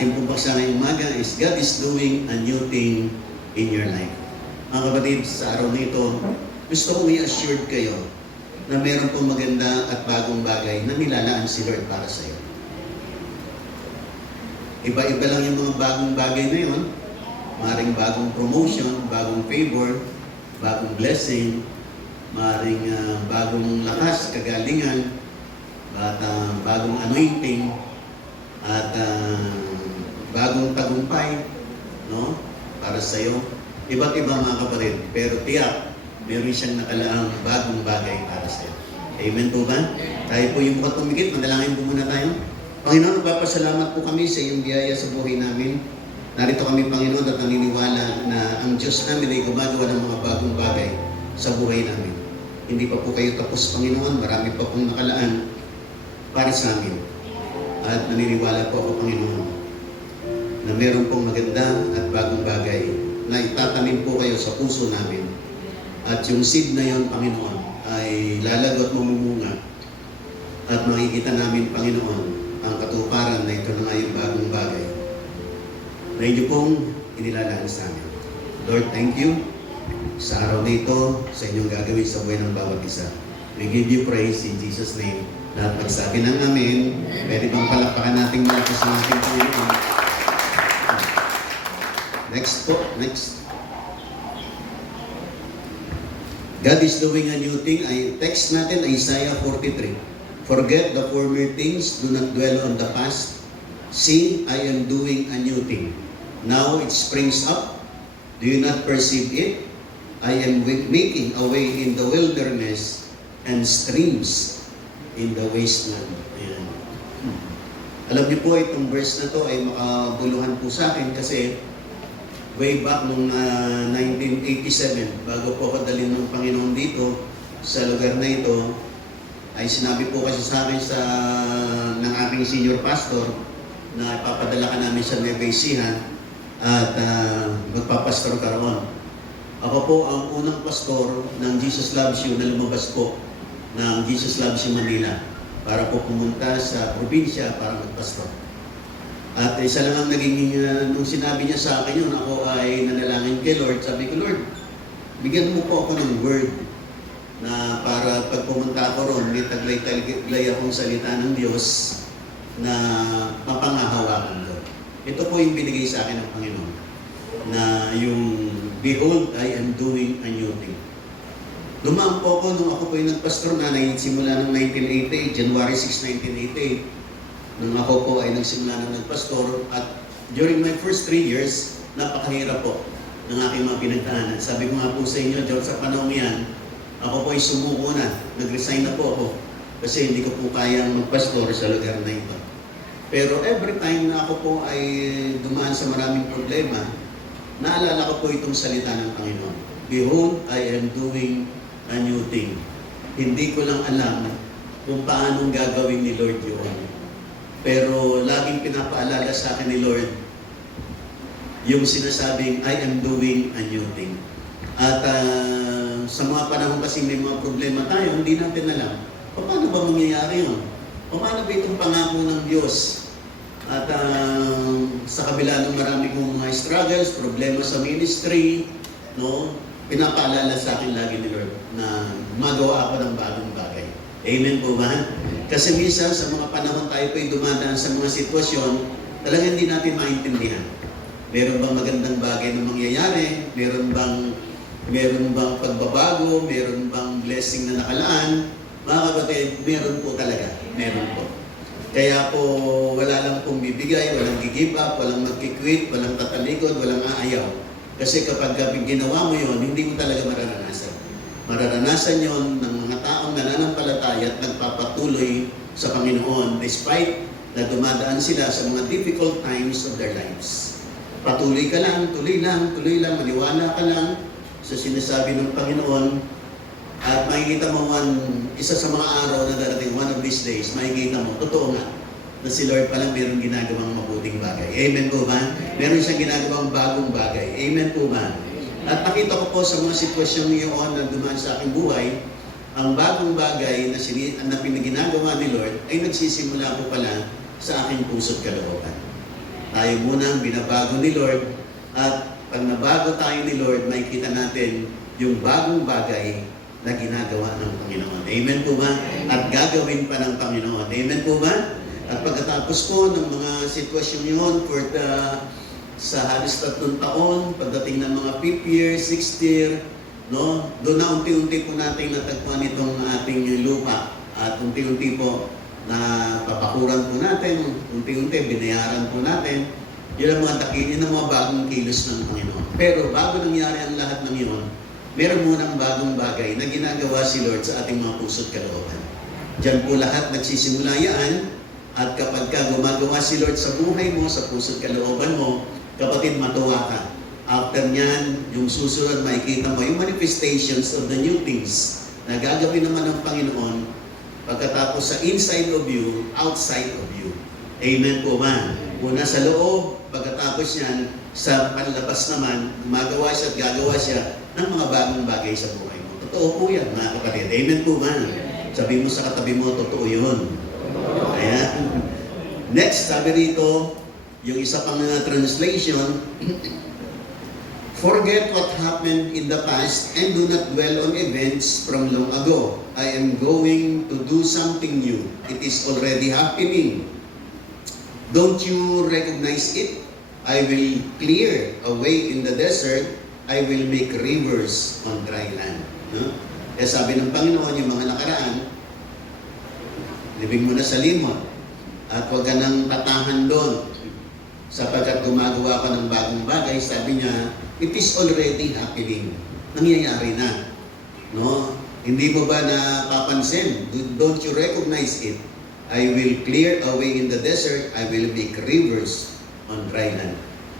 ating pong paksa ngayong umaga is God is doing a new thing in your life. Mga kapatid, sa araw na ito, gusto kong i-assured kayo na meron pong maganda at bagong bagay na nilalaan si Lord para sa iyo. Iba-iba lang yung mga bagong bagay na yun. Maaaring bagong promotion, bagong favor, bagong blessing, maaaring bagong lakas, kagalingan, at bagong anointing, at bagong tagumpay, no? Para sa iyo. Iba't iba mga kapatid, pero tiyak, meron siyang nakalaang bagong bagay para sa iyo. Amen po ba? Tayo po yung mga tumikit, manalangin po muna tayo. Panginoon, nagpapasalamat po kami sa iyong biyaya sa buhay namin. Narito kami, Panginoon, at naniniwala na ang Diyos namin ay gumagawa ng mga bagong bagay sa buhay namin. Hindi pa po kayo tapos, Panginoon. Marami pa pong nakalaan para sa amin. At naniniwala po ako, Panginoon, na meron pong maganda at bagong bagay na itatanim po kayo sa puso namin. At yung seed na yon, Panginoon, ay lalago at mamumunga. At makikita namin, Panginoon, ang katuparan na ito na nga yung bagong bagay na inyo pong inilalaan sa amin. Lord, thank you sa araw na ito, sa inyong gagawin sa buhay ng bawat isa. We give you praise in Jesus' name. Lahat magsabi ng amen. Pwede bang palakpakan natin malakas ng ating Panginoon? Next po, next. God is doing a new thing. Text natin, Isaiah 43. Forget the former things, do not dwell on the past. See, I am doing a new thing. Now it springs up. Do you not perceive it? I am making a way in the wilderness and streams in the wasteland. Ayan. Alam niyo po, itong verse na to ay makabuluhan po sa akin kasi way back noong 1987, bago po ako dalhin ng Panginoon dito sa lugar na ito, ay sinabi po kasi sa akin ng aking senior pastor na ipapadala ka namin sa Nueva Ecija at magpapastor ka roon. Ako po ang unang pastor ng Jesus Loves You na lumabas po ng Jesus Loves You Manila para po pumunta sa probinsya para magpastor. At isa lang ang naging, nung sinabi niya sa akin yun, ako ay nanalangin kay Lord. Sabi ko, Lord, bigyan mo po ako ng word na para pag pumunta ako ron, may taglay akong salita ng Diyos na mapangahawakan ko. Ito po yung binigay sa akin ng Panginoon na yung Behold, I am doing a new thing. Dumaan po ako nung ako po yung nagpastor na simula ng 1988, January 6, 1988. Nung ako po ay nagsimula ng nagpastor at during my first 3 years, napakahirap po ng aking mga pinagdaanan. Sabi ko nga po sa inyo, George, sa panahon yan, ako po ay sumuko na. Nag-resign na po ako kasi hindi ko po kayang magpastor sa lugar na ito. Pero every time na ako po ay dumaan sa maraming problema, naalala ko po itong salita ng Panginoon. Behold, I am doing a new thing. Hindi ko lang alam kung paanong gagawin ni Lord yun. Pero laging pinapaalala sa akin ni Lord yung sinasabing, I am doing a new thing. At sa mga panahon kasi may mga problema tayo, hindi natin alam, paano ba mangyayari yun? Paano ba itong pangako ng Diyos? At sa kabila ng marami kong mga struggles, problema sa ministry, no, pinapaalala sa akin lagi ni Lord na magawa ako ng bagong bagay. Amen po ba? Kasi minsan sa mga panahon tayo po'y dumadaan sa mga sitwasyon, talagang hindi natin maintindihan. Meron bang magandang bagay na mangyayari? Meron bang pagbabago? Meron bang blessing na nakalaan? Mga kapatid, meron po talaga. Meron po. Kaya po, wala lang pong bibigay, walang give up, walang magkikwit, walang tatalikod, walang aayaw. Kasi kapag ginawa mo yon, hindi mo talaga mararanasan. Mararanasan yon ng mga taong nananampalataya at nagpapatuloy sa Panginoon despite na dumadaan sila sa mga difficult times of their lives. Patuloy ka lang, tuloy lang, maniwala ka lang sa sinasabi ng Panginoon. At makikita mo isa sa mga araw na darating, one of these days, makikita mo, totoo nga, na si Lord pala meron ginagawang mabuting bagay. Amen po ba? Meron siyang ginagawang bagong bagay. Amen po ba? At nakita ko po sa mga sitwasyon ngayon na dumaan sa aking buhay, ang bagong bagay na pinaginagawa ni Lord ay nagsisimula po pala sa aking puso't kalooban. Tayo muna ang binabago ni Lord. At pag nabago tayo ni Lord, makikita natin yung bagong bagay na ginagawa ng Panginoon. Amen po ba? At gagawin pa ng Panginoon. Amen po ba? At pagkatapos po ng mga sitwasyon yun, sa halos 3 taon, pagdating ng mga 5th year, 6th year, no? Doon na unti-unti po natin natagpuan itong ating lupa. At unti-unti po na papakuran po natin, unti-unti binayaran po natin. Yun ang mga bagong kilos ng Panginoon. Pero bago nangyari ang lahat ng yun, meron munang bagong bagay na ginagawa si Lord sa ating mga puso't kalooban. Diyan po lahat nagsisimula yan. At kapag ka gumagawa si Lord sa buhay mo, sa puso't kalooban mo, kapatid, matuwa ka. After nyan, yung susunod, makikita mo yung manifestations of the new things na gagawin naman ng Panginoon pagkatapos sa inside of you, outside of you. Amen po ba? Una sa loob, pagkatapos yan, sa panlabas naman, gumagawa siya at gagawa siya ng mga bagong bagay sa buhay mo. Totoo po yan, mga kapatid. Amen po ba? Sabi mo sa katabi mo, totoo yun. Ayan. Next, sabi rito, yung isa pang translation, forget what happened in the past and do not dwell on events from long ago. I am going to do something new. It is already happening. Don't you recognize it? I will clear a way in the desert. I will make rivers on dry land. No? Kaya sabi ng Panginoon, yung mga nakaraan, libing mo na sa limot at huwag ka nang tatahan doon sapagkat gumagawa ka ng bagong bagay. Sabi niya, it is already happening. Nangyayari na. No? Hindi mo ba napapansin? Don't you recognize it? I will clear a way in the desert. I will make rivers on dry land.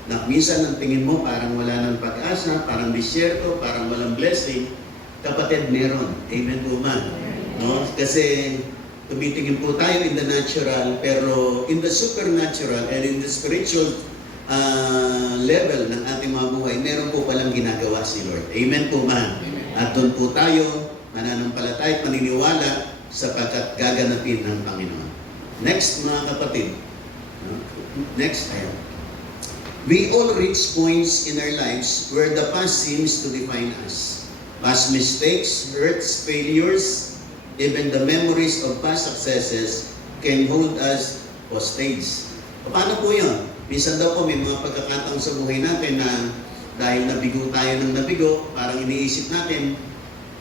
Na minsan ang tingin mo parang wala ng pag-asa, parang disyerto, parang walang blessing. Kapatid, meron. Amen po man. No? Kasi tumitingin po tayo in the natural, pero in the supernatural and in the spiritual level ng ating mga buhay, meron po palang ginagawa si Lord. Amen po man. At doon po tayo mananampalataya at maniniwala sapagkat gaganapin ng Panginoon. Next, mga kapatid. Next, ayan. We all reach points in our lives where the past seems to define us. Past mistakes, hurts, failures, even the memories of past successes can hold us hostage. Paano po yun? Minsan daw po may mga pagkakataon sa buhay natin na dahil nabigo tayo ng nabigo, parang iniisip natin,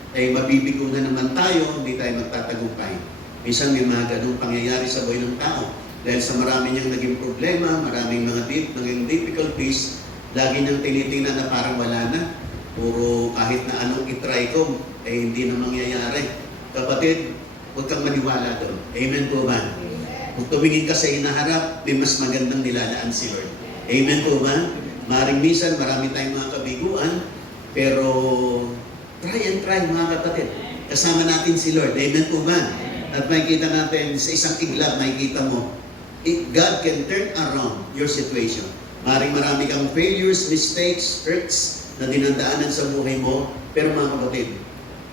ay mabibigo na naman tayo, hindi tayo magtatagumpay. Minsan may mga ganung pangyayari sa buhay ng tao. Dahil sa marami niyang naging problema, maraming mga naging difficulties, lagi niyang tinitingnan na parang wala na. Puro kahit na anong itry ko, hindi na mangyayari. Kapatid, huwag kang maniwala doon. Amen po ba? Kung tumingin ka sa inaharap, may mas magandang nilalaan si Lord. Amen po ba? Maring minsan, marami tayong mga kabiguan, pero try and try, mga kapatid. Kasama natin si Lord. Amen po ba? At makikita natin sa isang iglap, makikita mo, God can turn around your situation. Maring marami kang failures, mistakes, hurts na dinandaanan sa buhay mo, pero mga kapatid,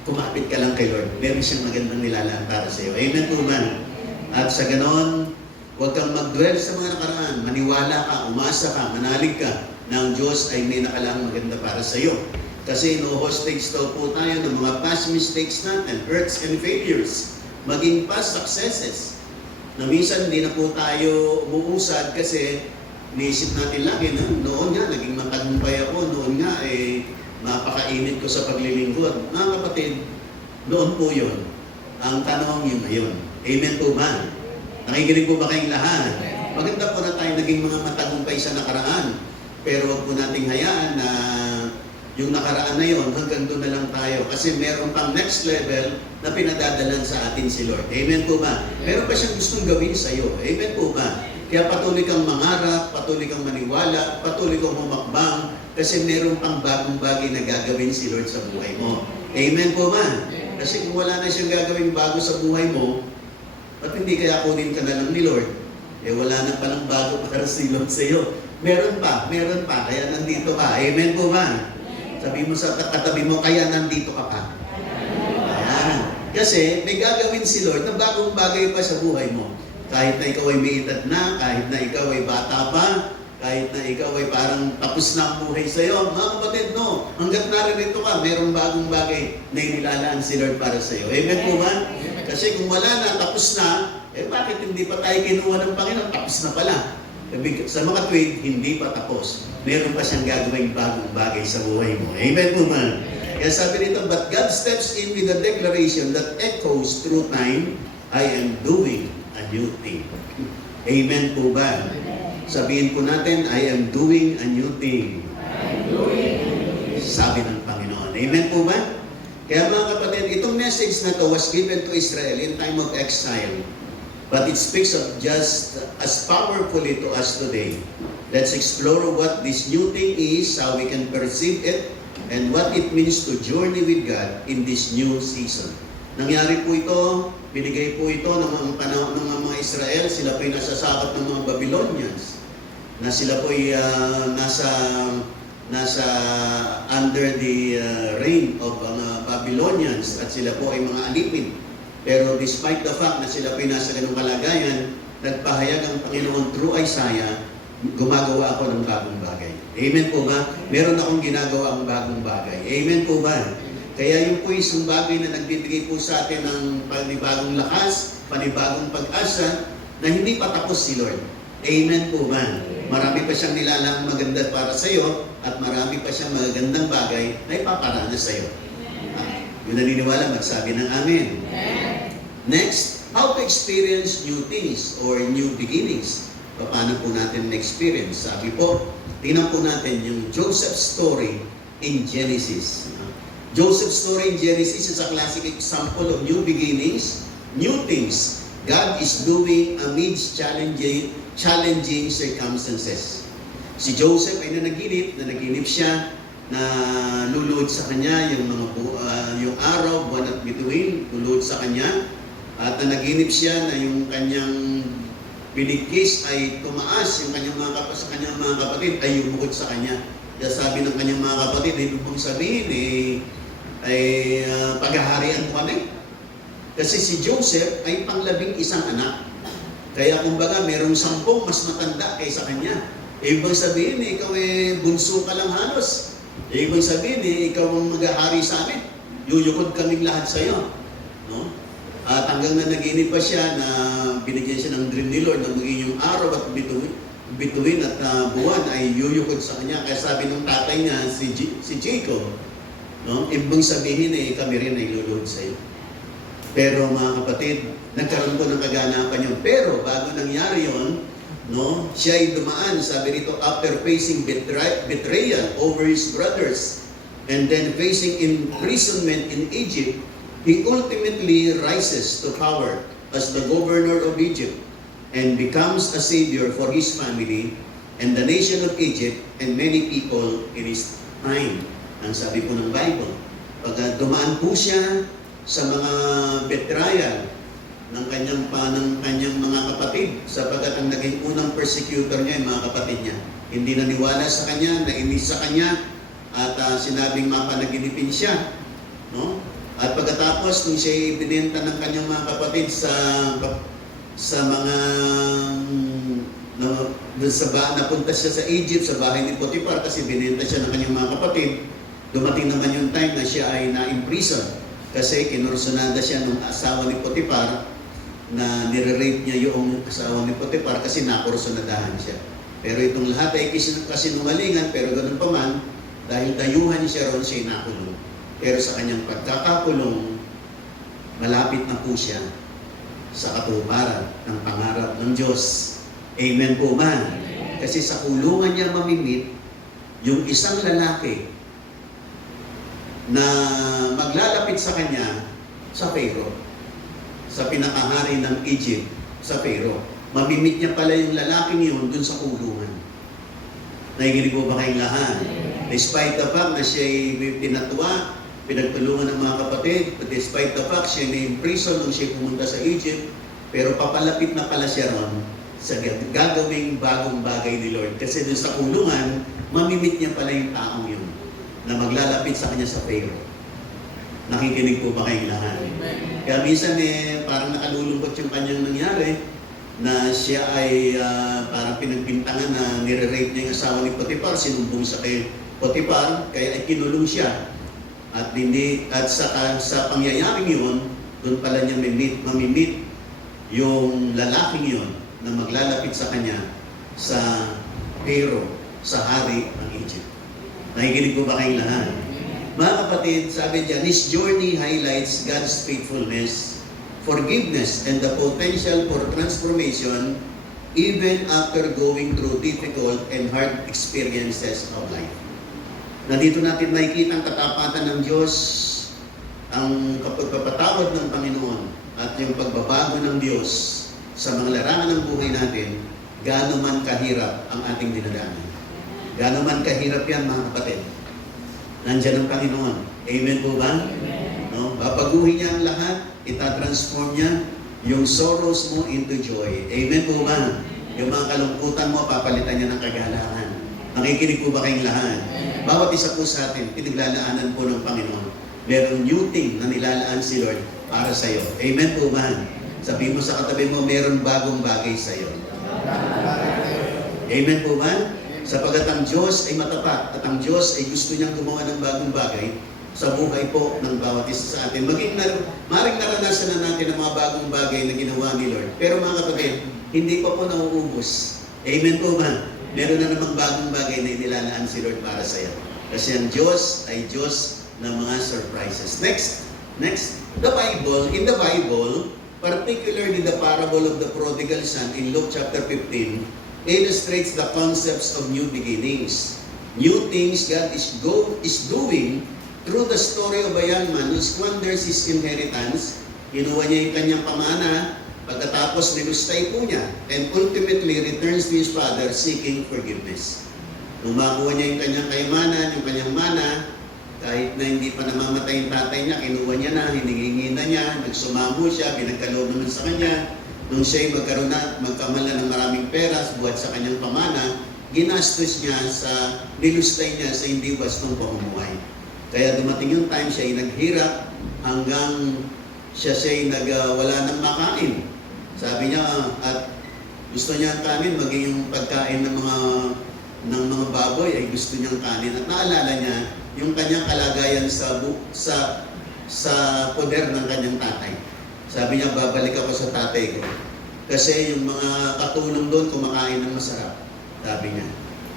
kumapit ka lang kay Lord. Meron siyang magandang nilalaan para sa iyo. Amen po man. At sa ganon, huwag kang mag-dwell sa mga nakaraan. Maniwala ka, umasa ka, manalig ka na ang Diyos ay may nakalaang maganda para sa iyo. Kasi no-hostage daw po tayo ng mga past mistakes natin, hurts and failures, maging past successes. Na minsan hindi na po tayo umuusad kasi niisip natin lagi na noon nga, naging matagumpay ako, noon nga mapakainit ko sa paglilingkod. Mga kapatid, noon po yun. Ang tanong yun ngayon. Amen po ba? Nakikinig po ba kayong lahat? Maganda po na tayo naging mga matagumpay sa nakaraan. Pero huwag po nating hayaan na yung nakaraan na yun, hanggang doon na lang tayo. Kasi meron pang next level na pinadadalan sa atin si Lord. Amen po ba? Meron pa siyang gustong gawin sa iyo. Amen po ba? Kaya patuloy kang mangarap, patuloy kang maniwala, patuloy kang humakbang, kasi meron pang bagong bagay na gagawin si Lord sa buhay mo. Amen po ba? Kasi kung wala na siyang gagawin bago sa buhay mo, ba't hindi kaya kunin ka na lang ni Lord? Wala na palang bago para si Lord sa iyo. Meron pa, kaya nandito ka. Amen po ba? Sabi mo sa katabi mo, kaya nandito ka pa. Ayan. Kasi may gagawin si Lord na bagong bagay pa sa buhay mo. Kahit na ikaw ay may edad na, kahit na ikaw ay bata pa, kahit na ikaw ay parang tapos na ang buhay sa iyo. Mga kapatid, no, hanggat naririto ka, mayroong bagong bagay na inilalaan si Lord para sa iyo. Amen po ba? Kasi kung wala na, tapos na, bakit hindi pa tayo kinuha ng Panginoon? Tapos na pala. Sa mga tuwid, hindi pa tapos. Meron pa siyang gagawing bagong bagay sa buhay mo. Amen po ba? Kaya sabi nito, but God steps in with a declaration that echoes through time, I am doing a new thing. Amen po ba? Sabihin po natin, I am doing a new thing. Sabi ng Panginoon. Amen po ba? Kaya mga kapatid, itong message na to was given to Israel in time of exile. But it speaks of just as powerfully to us today. Let's explore what this new thing is, how we can perceive it, and what it means to journey with God in this new season. Nangyari po ito, binigay po ito ng mga panahon ng mga Israel, sila po ay nasasakop ng mga Babylonians, na sila po ay nasa under the reign of Babylonians, at sila po ay mga alipin. Pero despite the fact na sila po ay nasa ganung kalagayan, nagpahayag ang Panginoon through Isaiah, gumagawa ako ng bagong bagay. Amen po ba? Meron akong ginagawa ang bagong bagay. Amen po ba? Kaya yung po isang bagay na nagbibigay po sa atin ng panibagong lakas, panibagong pag-asa, na hindi pa tapos si Lord. Amen po ba? Marami pa siyang nilalang maganda para sa iyo, at marami pa siyang magagandang bagay na ipaparana sa iyo. Yung naniniwala, magsabi ng Amen. Next, how to experience new things or new beginnings. Paano po natin na-experience? Sabi po, tingnan po natin yung Joseph's story in Genesis. Joseph's story in Genesis is a classic example of new beginnings, new things God is doing amidst challenging circumstances. Si Joseph ay nanaginip siya na luluhod sa kanya yung araw, buwan at bituin, luluhod sa kanya, at nanaginip siya na yung kanyang binigkis ay tumaas, yung kanyang sa kanyang mga kapatid ay yumukod sa kanya. Kaya sabi ng kanyang mga kapatid, hindi pong sabihin paghaharian mo kami. Kasi si Joseph ay pang-11 anak. Kaya kumbaga merong 10 mas matanda kaysa kanya. Ibig sabihin, ikaw bunso ka lang halos. Ibig sabihin, ikaw ang maghahari sa amin. Yuyukod kaming lahat sa iyo. No? At hanggang na naginip pa siya na binigyan siya ng dream ni Lord na maging yung araw at bituin at buwan ay yuyukod sa kanya. Kaya sabi ng tatay niya, si Jacob, no? Ibig sabihin kami rin ay luluhod sa iyo. Pero mga kapatid, nagkaroon po ng kaganapan yun. Pero bago nangyari yun, no, siya ay dumaan, sabi rito, after facing betrayal over his brothers and then facing imprisonment in Egypt, he ultimately rises to power as the governor of Egypt and becomes a savior for his family and the nation of Egypt and many people in his time. Ang sabi po ng Bible, pag dumaan po siya sa mga betrayal ng kanyang mga kapatid, sapagkat ang naging unang persecutor niya ay mga kapatid niya. Hindi naniwala sa kanya, nainis sa kanya, at sinabing mapanaginipin siya. No? At pagkatapos, nung siya ibinenta ng kanyang mga kapatid napunta siya sa Egypt, sa bahay ni Potiphar, kasi binenta siya ng kanyang mga kapatid, dumating naman yung time na siya ay na-imprison. Kasi kinursunada siya ng asawa ni Potiphar, na nire-rape niya yung asawa ni Potiphar kasi nakursunadahan siya. Pero itong lahat ay kasinungalingan, pero ganun pa man, dahil dayuhan siya ron, siya nakulong. Pero sa kanyang pagkakakulong, malapit na po siya sa katuparan ng pangarap ng Diyos. Amen po ba? Kasi sa kulungan niya mamimit yung isang lalaki na maglalapit sa kanya sa Pharaoh, sa pinakahari ng Egypt, sa Pharaoh. Mamimit niya pala yung lalaking yun dun sa kulungan. Nakikinig po ba kayong lahat? Despite the fact na siya ay tinatwa, pinagtulungan ng mga kapatid, but despite the fact siya ay na-imprison nung siya pumunta sa Egypt, pero papalapit na pala siya ron sa gagawing bagong bagay ni Lord. Kasi dun sa kulungan, mamimit niya pala yung taong yun na maglalapit sa kanya sa Pharaoh. Nakikinig po ba kayong lahat? Kaya minsan parang nakalulungkot yung kanyang nangyari, na siya ay parang pinagbintangan na nire-rape niya yung asawa ni Potiphar, sinumbong sa kay Potiphar, kaya ay kinulong siya. At sa pangyayaring yun, doon pala niya mamimit yung lalaking yun na maglalapit sa kanya sa Pharaoh, sa hari ng Egypt. Nakikinig po ba kayong lahat? Mga kapatid, sabi diyan, his journey highlights God's faithfulness, forgiveness, and the potential for transformation even after going through difficult and hard experiences of life. Nandito natin makikita ang katapatan ng Diyos, ang pagpapatawad ng Panginoon, at yung pagbabago ng Diyos sa mga larangan ng buhay natin, gaano man kahirap ang ating dinadaanan. Gaano man kahirap yan, mga kapatid. Nandiyan ang Panginoon. Amen po ba? Amen. No? Babaguhin niya ang lahat, itatransform niya yung sorrows mo into joy. Amen po ba? Yung mga kalungkutan mo, papalitan niya ng kagalakan. Nakikinig po ba kayong lahat? Bawat isa po sa atin, pinaglalaanan po ng Panginoon. Merong new thing na nilalaan si Lord para sa iyo. Amen po ba? Sabihin mo sa katabi mo, meron bagong bagay sa iyo. Amen po ba? Sapagat ang Diyos ay matapat at ang Diyos ay gusto niyang gumawa ng bagong bagay sa buhay po ng bawat isa sa atin. Maring naranasan na natin ang mga bagong bagay na ginawa ni Lord. Pero mga kapatid, hindi pa po nauubos. Amen po ba? Meron na namang bagong bagay na inilalaan si Lord para sa iyo. Kasi ang Diyos ay Diyos ng mga surprises. Next. In the Bible, particularly the parable of the prodigal son in Luke chapter 15, illustrates the concepts of new beginnings. New things God is doing through the story of a young man who squanders his inheritance. Kinuha niya yung kanyang pamana, pagkatapos nilustay po niya, and ultimately returns to his father seeking forgiveness. Nung makuha niya yung kanyang kayamanan, yung kanyang mana, kahit na hindi pa namamatay yung tatay niya, kinuha niya na, hiningi na niya, nagsumamo siya, pinagkaloob naman sa kanya. Nung siya'y magkamala ng maraming pera buhat sa kanyang pamana, ginastos niya nilustay niya sa hindi wastong pamumuhay. Kaya dumating yung time, siya'y naghirap hanggang siya'y wala ng makain. Sabi niya, at gusto niya ang kanin, maging yung pagkain ng mga baboy ay gusto niyang kanin. At naalala niya yung kanyang kalagayan sa poder ng kanyang tatay. Sabi niya, babalik ako sa tatay ko. Kasi yung mga katulong doon kumakain ng masarap. Sabi niya.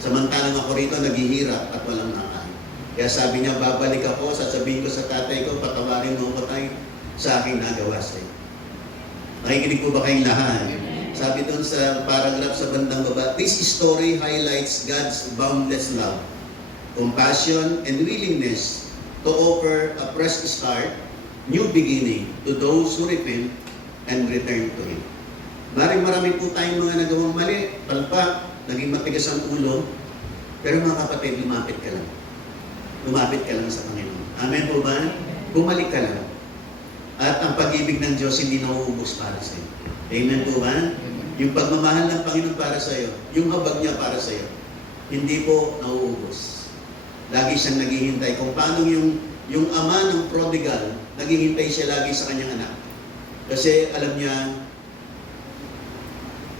Samantalang ako rito naghihirap at walang nakain. Kaya sabi niya, babalik ako, sasabihin ko sa tatay ko, patawarin mo ko tayo sa aking nagawa sa iyo. Nakikinig po ba kayong lahat? Sabi doon sa paragraph sa bandang baba, this story highlights God's boundless love, compassion, and willingness to offer a fresh start, new beginning to those who repent and return to Him. Marami po tayong mga nagawang mali, palpak, naging matigas ang ulo, pero mga kapatid, lumapit ka lang. Lumapit ka lang sa Panginoon. Amen po ba? Bumalik ka lang. At ang pag-ibig ng Diyos hindi nauubos para sa iyo. Amen po ba? Yung pagmamahal ng Panginoon para sa iyo, yung habag niya para sa iyo, hindi po nauubos. Lagi siyang naghihintay. Kung paano yung ama ng prodigal, naghihintay siya lagi sa kanyang anak. Kasi alam niya,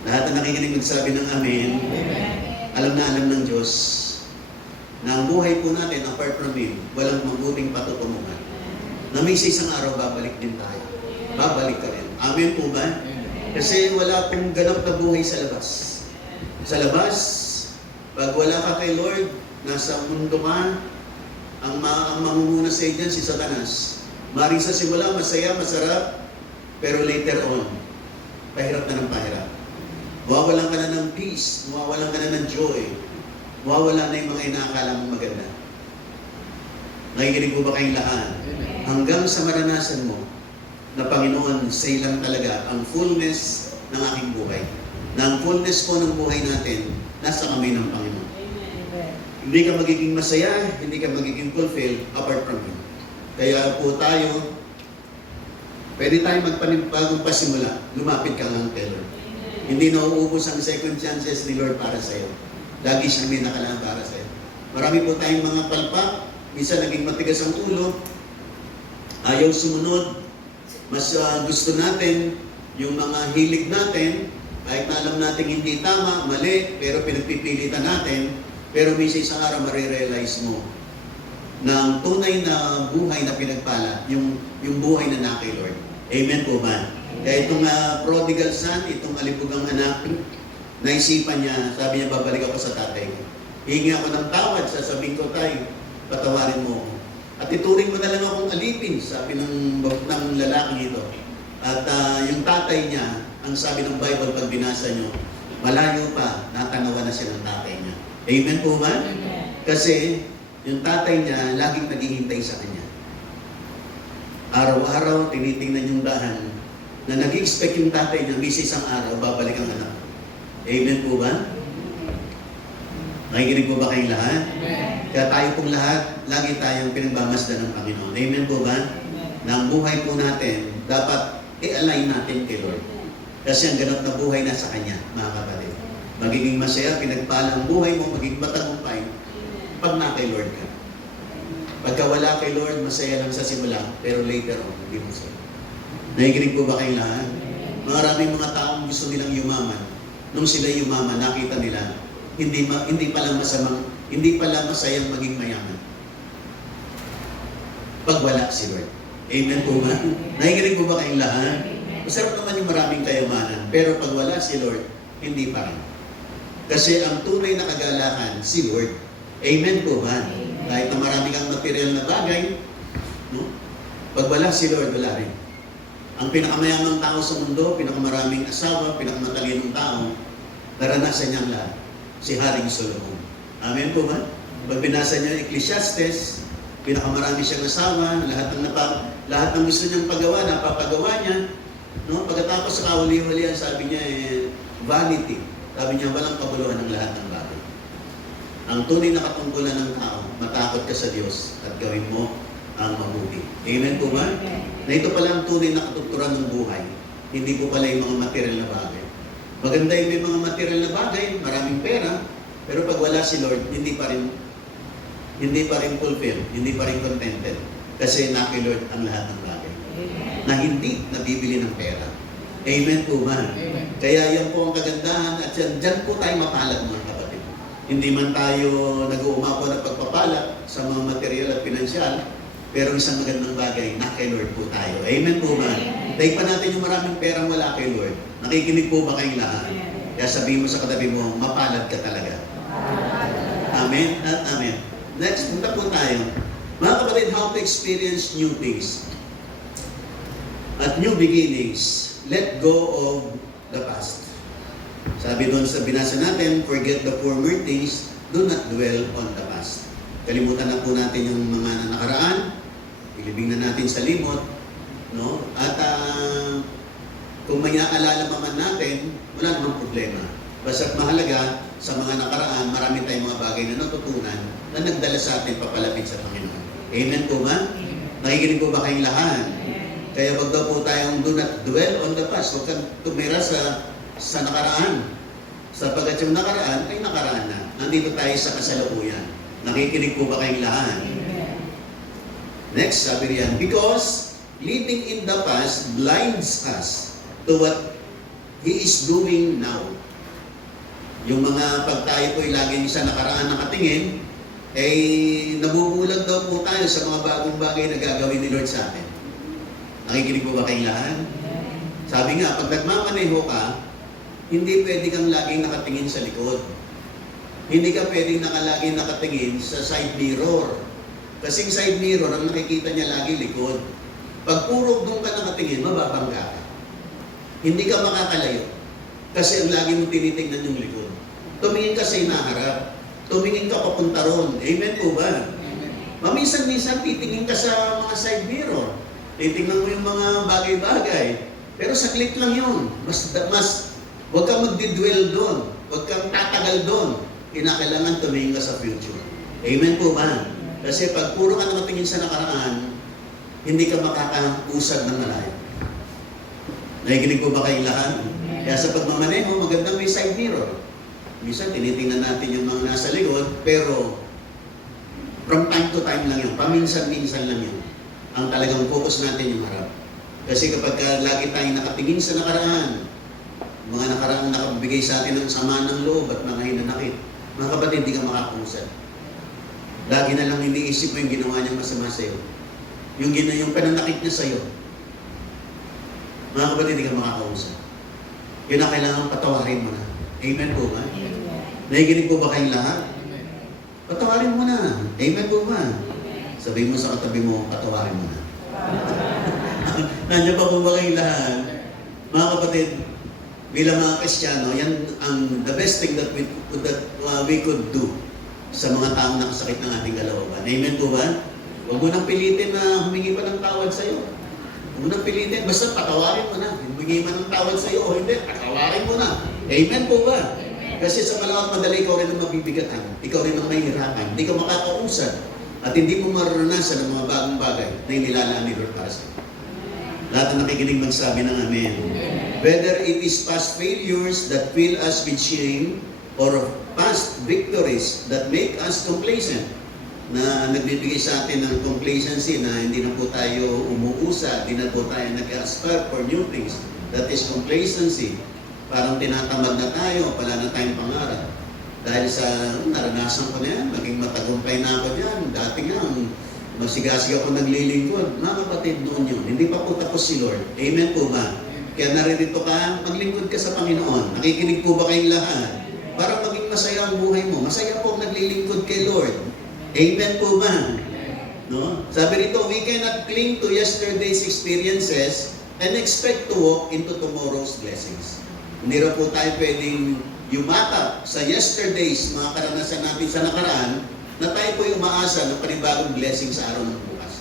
lahat na nakikinig magsabi ng amen, alam ng Diyos na ang buhay po natin, apart from Him, walang mabuting patutunguhan. Na may isang araw, babalik din tayo. Babalik ka rin. Amen po ba? Kasi wala pong ganap na buhay sa labas. Sa labas, pag wala ka kay Lord, nasa mundo ka, ang mangunguna sa dyan, si Satanas. Maring sa simula, masaya, masarap, pero later on, pahirap na ng pahirap. Mawawalan ka na ng peace, mawawalan ka na ng joy, mawawala na yung mga inaakala mong maganda. Nakikinig po ba kayong lahat? Hanggang sa maranasan mo na Panginoon, say lang talaga ang fullness ng aking buhay. Na ang fullness po ng buhay natin, nasa kami ng Panginoon. Amen. Hindi ka magiging masaya, hindi ka magiging fulfilled apart from Him. Kaya po tayo, pwede tayo magpanibagong pasimula. Lumapit ka lang kay Lord. Hindi nauubos ang second chances ni Lord para sa iyo. Lagi siyang may nakalaan para sa iyo. Marami po tayong mga palpak, minsan naging matigas ang ulo, ayaw sumunod, mas gusto natin yung mga hilig natin, Kahit na alam natin hindi tama, mali, pero pinagpipilitan natin, pero minsan isang araw marirealize mo na ang tunay na buhay na pinagpala, yung buhay na na kay Lord. Amen po ba? Kaya itong prodigal son, itong alibugang anak, naisipan niya, sabi niya, babalik ako sa tatay ko. Hihingi ako ng tawad, sasabihin ko, tay, patawarin mo ako. At ituring mo na lang akong alipin, sabi ng lalaking ito. At yung tatay niya, ang sabi ng Bible pag binasa nyo, malayo pa, natanawan na siya ng tatay niya. Amen po ba? Kasi yung tatay niya, laging naghihintay sa kanya. Araw-araw, tinitingnan yung daan na nag-expect yung tatay niya, misa isang araw, babalik ang anak. Amen po ba? Nakikinig po ba kayong lahat? Kaya tayo pong lahat, lagi tayong pinagmamasdan ng Panginoon. Amen po ba? Na ang buhay po natin, dapat i-align natin kay Lord. Kasi ang ganap na buhay na sa Kanya, mga kapatid. Magiging masaya, pinagpala ang buhay mo, magiging matagumpay, pag na kay Lord ka. Pagka wala kay Lord, masaya lang sa simula, pero later on, hindi masaya. Nakikinig po ba kayong lahat? Maraming mga taong gusto nilang yumaman. Nung sila yumaman, nakita nila, hindi pala masayang maging mayaman. Pag wala si Lord. Amen po ba? Nakikinig po ba kayong lahat? Masarap naman yung maraming kayamanan, pero pag wala si Lord, hindi pa rin. Kasi ang tunay na kagalakan, si Lord. Amen po ba? Kahit na marami kang material na bagay, no? Pag wala si Lord, wala rin. Ang pinakamayamang tao sa mundo, pinakamaraming asawa, pinakamatalinong tao, naranasan niyang lahat. Si Haring Solomon. Amen po ba? Pag binasa niyo Ecclesiastes, pinakamarami siyang asawa, lahat ng gusto niyang pagawa, napapagawa niya. No? Pagkatapos sa kahuli-hulihan, sabi niya, vanity. Sabi niya, walang kabuluhan ng lahat ng bagay. Ang tunay na katungkulan ng tao, matakot ka sa Diyos at gawin mo ang mabuti. Amen po ba? Na ito pala ang tunay na katungkulan ng buhay. Hindi po pala yung mga material na bagay. Maganda yung may mga material na bagay, maraming pera, pero pag wala si Lord, hindi pa rin fulfilled, hindi pa rin contented. Kasi na kay Lord ang lahat ng bagay. Na hindi nabibili ng pera. Amen po ba? Amen. Kaya yan po ang kagandahan at dyan po tayo mapalad mga kapatid. Hindi man tayo nag-uumapo na pagpapalad sa mga material at pinansyal, pero isang magandang bagay, na kay Lord po tayo. Amen po ba? Dahil pa natin yung maraming perang wala kay Lord. Nakikinig po ba kayong lahat? Kaya sabihin mo sa katabi mo, mapalad ka talaga. Amen at amen. Next, punta po tayo. Mga kapatid, how to experience new things. At new beginnings. Let go of the past. Sabi doon sa binasa natin, forget the former things, do not dwell on the past. Kalimutan na po natin yung mga nakaraan, ilibing na natin sa limot, no? At kung may naalala pa man natin, wala namang problema. Basta't mahalaga, sa mga nakaraan, marami tayong mga bagay na natutunan na nagdala sa atin papalapit sa Panginoon. Amen po ba? Nakikinig po ba kayong lahat? Kaya wag daw po tayong do not dwell on the past. Huwag kang tumira sa nakaraan. Sapagkat yung nakaraan ay nakaraan na. Nandito tayo sa kasalukuyan. Nakikinig po ba kayong lahat? Next, sabi riyan, because living in the past blinds us to what He is doing now. Yung mga pag tayo po ay laging sa nakaraan nakatingin, ay nabubulag daw po tayo sa mga bagong bagay na gagawin ni Lord sa atin. Nakikinig po ba kayong lahat? Sabi nga, pag nagmamaneho ka, hindi pwede kang laging nakatingin sa likod. Hindi ka pwedeng laging nakatingin sa side mirror. Kasing side mirror, ang nakikita niya lagi likod. Pag puro doon ka nakatingin, mababangga ka. Hindi ka makakalayo. Kasi ang lagi mo tinitingnan yung likod. Tumingin ka sa inaharap. Tumingin ka papunta ron. Amen po ba? Maminsan-minsan titingin ka sa mga side mirror. Titingnan mo yung mga bagay-bagay. Pero saglit lang yun. Huwag kang magdidwell doon. Huwag kang tatagal doon. Kinakailangan tumingin ka sa future. Amen po ba? Kasi pag puro ka nakatingin sa nakaraan, hindi ka makakausad ng malayo. Nakikinig po ba kayong lahat? Kaya sa pagmamaneho, magandang may side mirror. Minsan, tinitingnan natin yung mga nasa likod, pero from time to time lang yun. Paminsan-minsan lang yun. Ang talagang focus natin yung harap. Kasi kapag lagi tayong nakatingin sa nakaraan, mga nakaraang nakabigay sa atin ng sama ng loob at mga hinanakit. Mga kapatid, hindi ka makakusad. Lagi na lang iniisip mo yung ginawa niyang masama sa'yo. Yung pananakit niya sa'yo. Mga kapatid, hindi ka makakausap. Yun ang kailangan patawarin mo na. Amen po ba? Nakikinig po ba kayong lahat? Patawarin mo na. Amen po ba? Sabihin mo sa katabi mo, patawarin mo na. Nandiyan pa po ba kayong lahat? Mga kapatid, bilang mga Kristiyano, yan ang the best thing that we could do sa mga taong nakasakit ng ating kalooban. Amen po ba? Huwag mo nang pilitin na humingi pa ng tawad sa'yo. Huwag mo nang pilitin, basta patawarin mo na. Humingi man ng tawad sa'yo o hindi, patawarin mo na. Amen po ba? Kasi sa malawat madali, ikaw rin ang mabibigatan. Ikaw rin ang mahihirapan. Hindi ka makakausad. At hindi mo mararanasan ang mga bagong bagay na inilalaan ni Lord para sa'yo. Lahat na nakikinig magsabi ng Amen. Whether it is past failures that fill us with shame or past victories that make us complacent, na nagbibigay sa atin ng complacency na hindi na po tayo umuusa, hindi na po tayo nag-aspire for new things. That is complacency. Parang tinatamad na tayo, wala na tayong pangarap. Dahil sa naranasan ko na yan, naging matagumpay na ako dyan. Dati nga, masigasig ako naglilingkod. Mga kapatid, noon yun. Hindi pa po tapos si Lord. Amen po ba? Kaya naririto ka, maglingkod ka sa Panginoon. Nakikinig po ba kayong lahat? Para maging masaya ang buhay mo. Masaya po naglilingkod kay Lord. Amen po ba? No? Sabi rito, we cannot cling to yesterday's experiences and expect to walk into tomorrow's blessings. Hindi raw po tayo pwedeng yumatap sa yesterday's mga karanasan natin sa nakaraan na tayo po umaasa ng panibagong blessing sa araw ng bukas.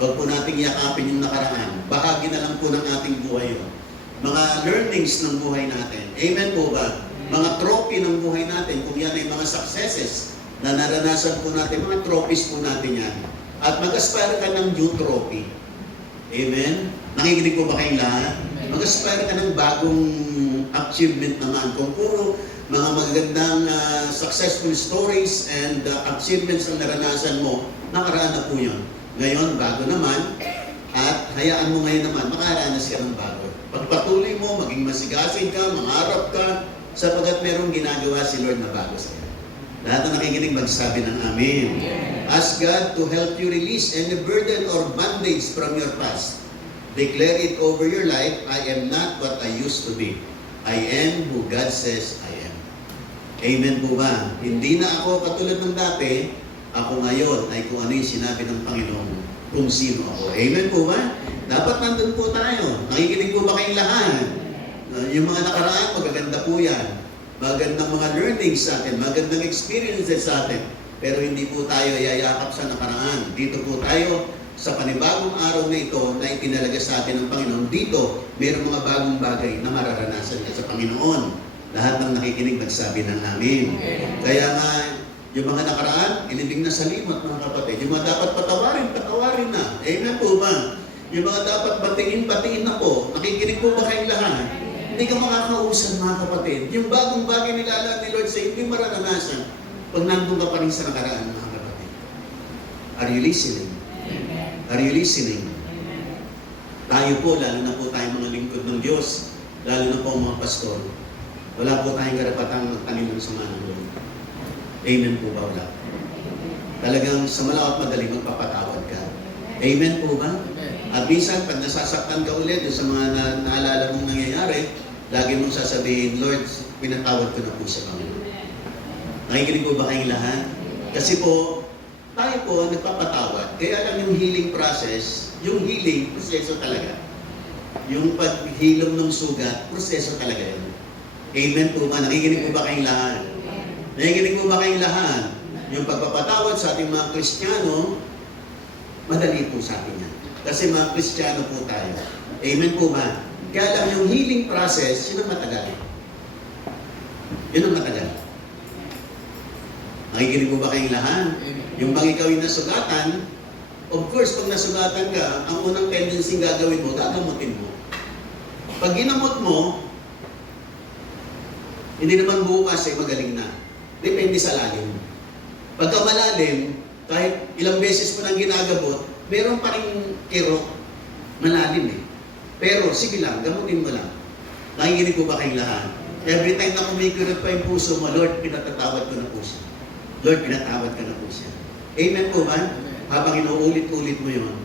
Huwag po nating yakapin yung nakaraan. Bahagi na lang po ng ating buhay yun. Mga learnings ng buhay natin. Amen po ba? Mga trophy ng buhay natin, kung yan ay mga successes na naranasan po natin, mga trophies po natin yan. At mag-aspire ka ng new trophy. Amen? Nakikinig po ba kayong lahat? Mag-aspire ka ng bagong achievement naman. Kung puro mga magagandang successful stories and achievements na naranasan mo, nakaraan na po yun. Ngayon, bago naman, at hayaan mo ngayon naman, makaranas ka ng bago. Pagpatuloy mo, maging masigasig ka, mangarap ka, sapagat merong ginagawa si Lord na bago sa iyo. Lahat na nakikinig magsabi ng Amen. Ask God to help you release any burden or bondage from your past. Declare it over your life, I am not what I used to be. I am who God says I am. Amen po ba? Hindi na ako katulad ng dati, ako ngayon ay kung ano yung sinabi ng Panginoon, kung sino ako. Amen po ba? Dapat nandun po tayo. Nakikinig po ba kayong lahat? Yung mga nakaraan, magaganda po yan. Magandang mga learnings sa atin, magandang experiences sa atin. Pero hindi po tayo yayakap sa nakaraan. Dito po tayo sa panibagong araw na ito na itinalaga sa atin ng Panginoon. Dito, mayroong mga bagong bagay na mararanasan ka sa Panginoon. Lahat ng nakikinig magsabi ng Amen. Kaya nga, yung mga nakaraan, ilibing na sa limot, mga kapatid. Yung mga dapat patawarin na. Amen po ba? Yung mga dapat batiin na po. Nakikinig po ba kayong lahat? Hindi ka makakausap, mga kapatid. Yung bagong bagay nilalaan ni Lord sa hindi mararanasan pag nandun ka pa rin sa nakaraan, mga kapatid. Are you listening? Are you listening? Tayo po, lalo na po tayo mga lingkod ng Diyos, lalo na po mga pastor, wala po tayong karapatang magtanim ng sama ng loob. Amen po ba? Wala. Talagang sa malawat madali magpapatawad ka. Amen po ba? At minsan, pag nasasaktan ka ulit sa mga naalala mong nangyayari, lagi mong sasabihin, Lord, pinatawad ko na po sa Panginoon. Nakikinig po ba kayong lahat? Kasi po, tayo po nagpapatawad. Kaya lang yung healing process, yung healing, proseso talaga. Yung paghilom ng sugat, proseso talaga yun. Amen po ba? Nakikinig po ba kayong lahat? Nakikinig po ba kayong lahat? Yung pagpapatawad sa ating mga Kristiyano, madali po sa atin yan. Kasi mga Kristiyano po tayo. Amen po ba? Kaya lang yung healing process, yun ang matagal. Yun ang matagal. Nakikinig po ba kayong lahat? Yung bang ikaw yung nasugatan, of course, pag nasugatan ka, ang unang tendency gagawin mo, gagamutin mo. Pag ginamot mo, hindi naman bukas ay magaling na. Depende sa lalim. Pagka malalim, kahit ilang beses mo nang ginagabot, meron pa rin kirok, malalim eh. Pero sige lang, gamutin mo lang. Nakikinig po ba kayong lahat? Every time na kumikirot pa yung puso mo, Lord, pinatatawad ko na po siya. Lord, pinatawad ka na po siya. Amen po ba? Habang inuulit-ulit mo yun,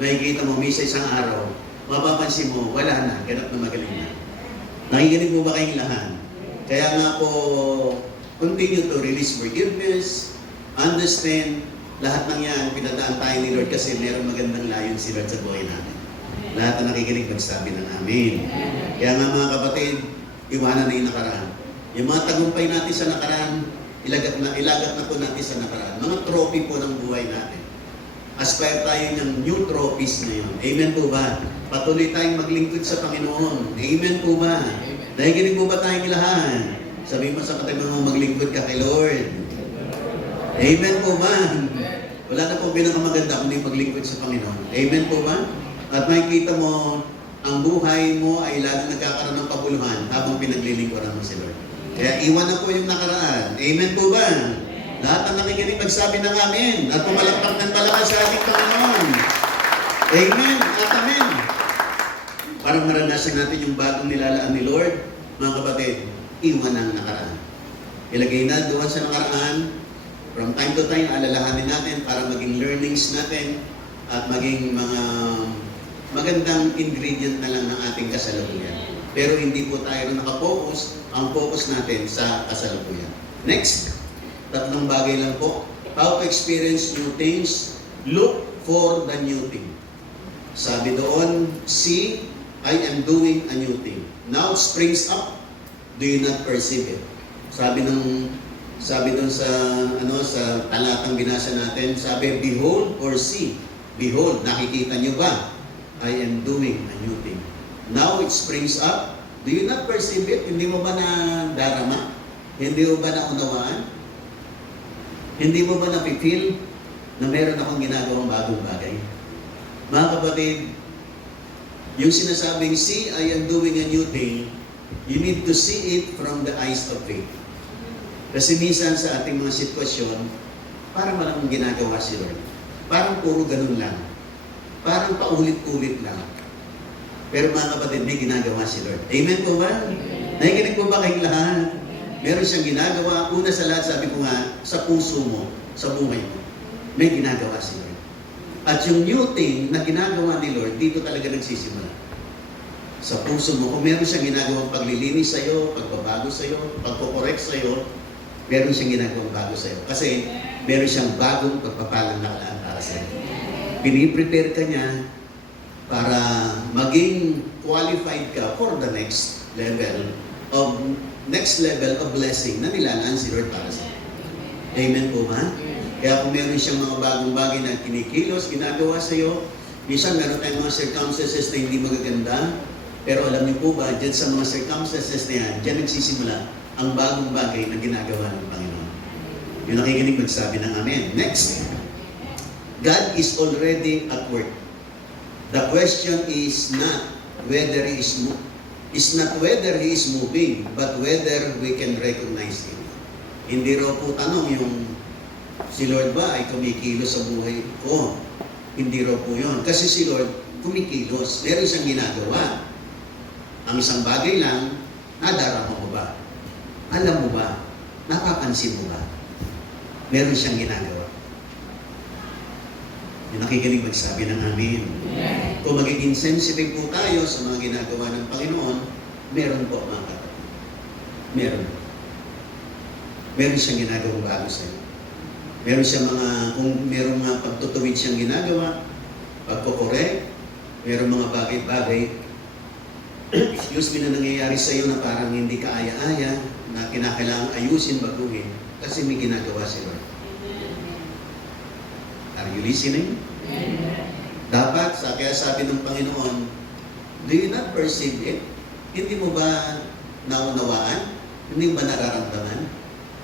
makikita mo, misa isang araw, mapapansin mo, wala na, ganap na magaling na. Nakikinig po ba kayong lahat? Kaya nga po, continue to release forgiveness, understand, lahat ng yan, pinadaan tayo ni Lord kasi mayroong magandang layon si Lord sa buhay natin. Lahat na nakikinig magsabi ng amin. Kaya nga mga kapatid, iwanan na yung nakaraan. Yung mga tagumpay natin sa nakaraan, ilagat na po natin sa nakaraan. Mga trophy po ng buhay natin. Aspire tayo ng new trophies ngayon. Amen po ba? Patuloy tayong maglingkod sa Panginoon. Amen po ba? Nakikinig po ba tayong lahat? Sabihin mo sa katabi mo, maglingkod ka kay Lord. Amen po ba? Wala na pong pinakamaganda kundi maglingkod sa Panginoon. Amen po ba? At makikita mo, ang buhay mo ay laging nagkakaroon ng pabuluhan habang pinaglilingkuran mo si Lord. Kaya iwan na po yung nakaraan. Amen po ba? Lahat ng nakikinig magsabi ng amen at pumalakpak ng malakas sa ating Panginoon. Amen at amen. Parang maranasan natin yung bagong nilalaan ni Lord, mga kapatid, iwan ang nakaraan. Ilagay na doon sa nakaraan, from time to time, alalahanin natin para maging learnings natin at maging mga magandang ingredient na lang ng ating kasalukuyan. Pero hindi po tayo nakapokus, ang focus natin sa kasalukuyan. Next, tatlong bagay lang po. How to experience new things, look for the new thing. Sabi doon, see, I am doing a new thing. Now it springs up, do you not perceive it? Sabi doon sa sa talatang binasa natin, sabi, behold or see. Behold, nakikita niyo ba? I am doing a new thing. Now it springs up. Do you not perceive it? Hindi mo ba na darama? Hindi mo ba naunawaan? Hindi mo ba napipil na meron akong ginagawang bagong bagay? Mga kapatid, yung sinasabing, see, I am doing a new thing, you need to see it from the eyes of faith. Kasi minsan sa ating mga sitwasyon, parang walang ginagawa si Lord. Parang puro ganun lang. Parang paulit-ulit lang. Pero mga kapatid, may ginagawa si Lord. Amen po ba? Nakikinig po ba kayong lahat? Meron siyang ginagawa. Una sa lahat, sabi ko nga, sa puso mo, sa buhay mo, may ginagawa si Lord. At yung new thing na ginagawa ni Lord, dito talaga nagsisimula. Sa puso mo, kung meron siyang ginagawang paglilinis sa'yo, pagbabago sa'yo, pagkokorek sa'yo, meron siyang ginagawang bago sa'yo. Kasi meron siyang bagong pagpapalang nakalaan para sa'yo. Piniprepare ka niya para maging qualified ka for the next level of blessing na nilalaan si Lord para sa'yo. Amen po ba? Kaya kung meron siyang mga bagong bagay na kinikilos, ginagawa sa'yo, minsan meron tayong mga circumstances na hindi magaganda, pero alam niyo po ba, dyan sa mga circumstances na yan, dyan nagsisimula ang bagong bagay na ginagawa ng Panginoon. Yung nakikinig magsabi ng amen. Next. God is already at work. The question is not whether He is moving, but whether we can recognize Him. Hindi raw po tanong yung si Lord ba ay kumikilos sa buhay ko. Hindi raw po yun. Kasi si Lord kumikilos. Meron siyang ginagawa. Ang isang bagay lang, nadarama mo ba? Alam mo ba? Napapansin mo ba? Meron siyang ginagawa. Yung nakikinig magsabi ng amin. Kung magiging sensitive po tayo sa mga ginagawa ng Panginoon, meron po mga kapatid. Meron. Meron siyang ginagawang bago sa iyo. Meron siyang kung meron mga pagtutuwid siyang ginagawa, pagkukorek, meron mga bagay-bagay, excuse me, na nangyayari sa iyo na parang hindi ka aya-aya, na kinakailangang ayusin, baguhin, kasi may ginagawa si Lord. Are you listening? Dapat, kaya sabi ng Panginoon, do you not perceive it? Hindi mo ba naunawaan? Hindi mo ba nararamdaman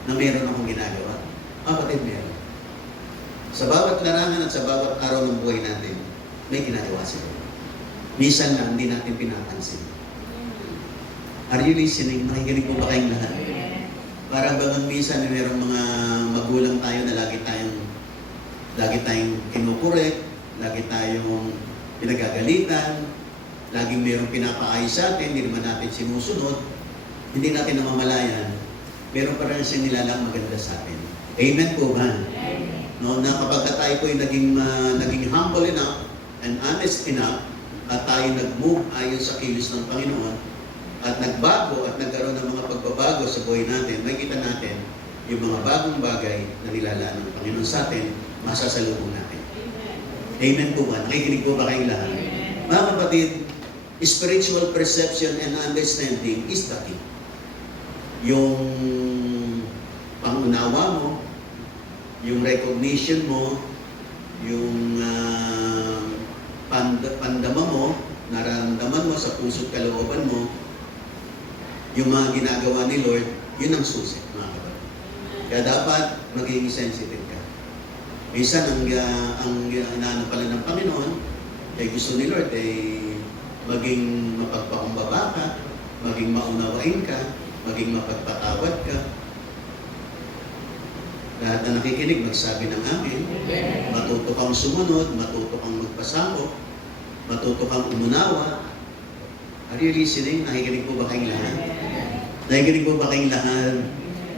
na meron akong ginagawa? Kapatid, meron. Sa bawat larangan at sa bawat araw ng buhay natin, may ginagawa sila. Minsan lang, hindi natin pinapansin. Are you listening? Makikinig po ba kayong lahat? Parang bagang minsan, mayroong mga magulang tayo na lagi tayong kinukurek, lagi tayong pinagagalitan, laging mayroong pinapaayos sa atin, hindi naman natin sinusunod, hindi natin namamalayan, meron pa rin siyang nilalang maganda sa atin. Amen po ba? No, na kapag tayo po yung naging humble enough and honest enough, at tayo nag-move ayon sa kilos ng Panginoon, at nagbago at nagkaroon ng mga pagbabago sa buhay natin, makikita natin yung mga bagong bagay na nilalaan ng Panginoon sa atin, masasalubong natin. Amen po ba? Nakikinig po ba kayong lahat? Mga kapatid, spiritual perception and understanding is the key. Yung pangunawa mo, yung recognition mo, yung pandama mo, nararamdaman mo sa puso't kalooban mo, yung mga ginagawa ni Lord, yun ang susi, mga kapatid. Kaya dapat maging sensitive ka. Minsan, ang inaano pala ng Panginoon, ay gusto ni Lord, maging mapagpakumbaba ka, maging maunawain ka, maging mapagpatawad ka. Lahat na nakikinig, magsabi ng amin. Matuto kang sumunod, matuto kang magpasako, matuto kang umunawa. Are you listening? Nakikinig po ba kayong lahat? Nakikinig po ba kayong lahat?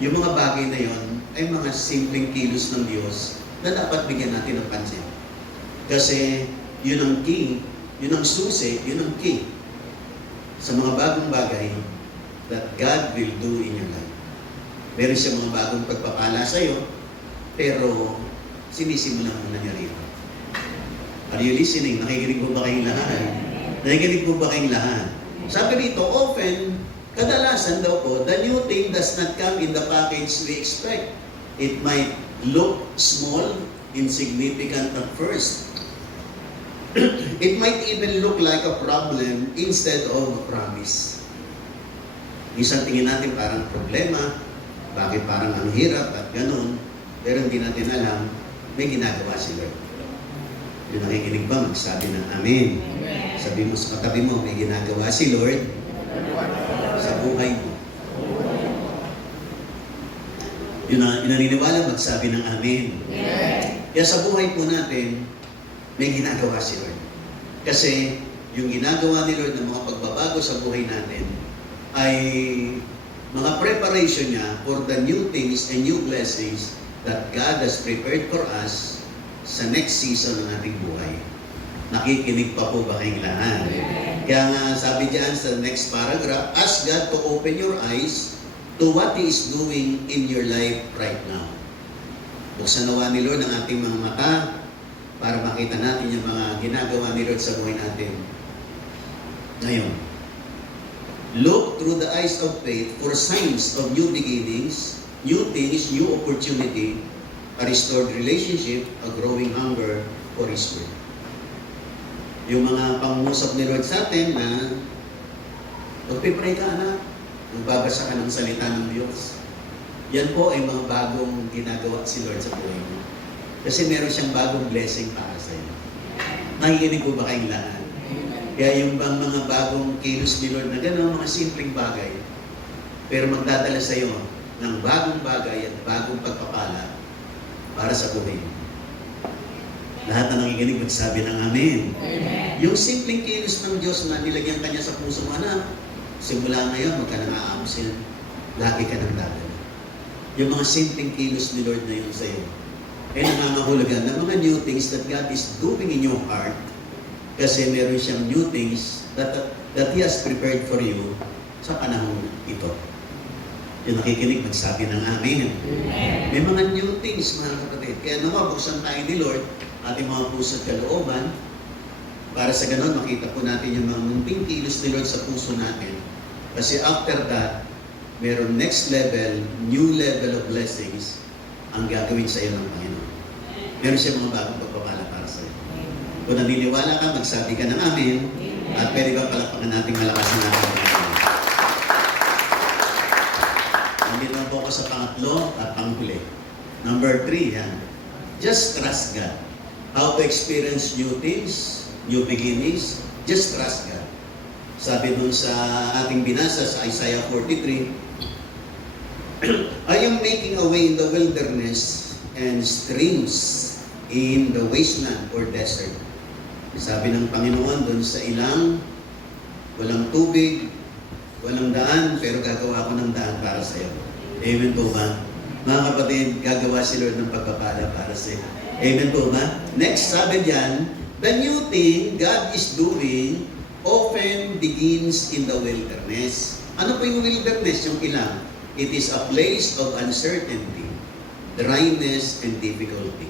Yung mga bagay na yon ay mga simpleng kilos ng Diyos na dapat bigyan natin ng pansin. Kasi yun ang key, yun ang susi, yun ang key sa mga bagong bagay that God will do in your life. Meron siya mga bagong pagpapala sa iyo, pero sinisimulan muna niya rito. Are you listening? Nakikinig po ba kayong lahat? Nakikinig po ba kayong lahat? Sabi rito, often, kadalasan daw po, the new thing does not come in the package we expect. It might look small, insignificant at first. It might even look like a problem instead of a promise. Isang tingin natin parang problema, bakit parang ang hirap at ganun, pero hindi natin alam, may ginagawa si Lord. Yung nakikinig ba, magsabi ng amen. Sabi mo sa katabi mo, may ginagawa si Lord sa buhay mo. Yung naniniwala, magsabi ng amen. Kaya sa buhay po natin, may ginagawa si Lord. Kasi yung ginagawa ni Lord ng mga pagbabago sa buhay natin ay mga preparation niya for the new things and new blessings that God has prepared for us sa next season ng ating buhay. Nakikinig pa po ba kayong lahat? Kaya nga sabi diyan sa next paragraph, ask God to open your eyes to what He is doing in your life right now. Buksan nawa ni Lord ang ating mga mata para makita natin yung mga ginagawa ni Lord sa buhay natin. Ngayon, look through the eyes of faith for signs of new beginnings, new things, new opportunity, a restored relationship, a growing hunger for His Word. Yung mga pangusap ni Lord sa atin na magpipray ka, anak, magbabasa ka ng salita ng Diyos. Yan po ay mga bagong ginagawa si Lord sa buhay mo. Kasi meron siyang bagong blessing para sa iyo. Nakikinig po ba kayong lahat? Kaya yung bang mga bagong kilos ni Lord na gano'n, mga simpleng bagay, pero magdadala sa iyo ng bagong bagay at bagong pagpapala para sa buhay mo. Lahat na nakikinig magsabi ng amen. Yung simpleng kilos ng Diyos na nilagyan kanya sa puso mo, anak, simula ngayon, huwag ka nang aamusin. Lagi ka nang dadala. Yung mga simpleng kilos ni Lord na yun sa iyo, ay nangangahulugan ng mga new things that God is doing in your heart kasi meron siyang new things that He has prepared for you sa panahon ito. Yung nakikinig, magsabi ng amen. May mga new things, mga kapatid. Kaya buksan tayo ni Lord, ating mga puso at kalooban, para sa ganon, makita po natin yung mga munting kilos ni Lord sa puso natin. Kasi after that, meron next level, new level of blessings ang gagawin sa iyo ng Panginoon. Meron siya mga bagong pagpapala para sa iyo. Kung naniniwala ka, magsabi ka ng amen. At pwede ba palakpakan natin malakasan natin? Nandito na po ako sa pangatlo at panghuli. Number 3, yan. Just trust God. How to experience new things, new beginnings, just trust God. Sabi dun sa ating binasa sa Isaiah 43, I am making a way in the wilderness and streams in the wasteland or desert. Sabi ng Panginoon dun sa ilang Walang tubig, walang daan, pero gagawa ko ng daan para sa iyo. Amen po ba? Mga kapatid, gagawa si Lord ng pagpapala para sa iyo. Amen po ba? Next, sabi diyan, the new thing God is doing often begins in the wilderness. Ano po yung wilderness? Yung ilang? It is a place of uncertainty, dryness, and difficulty.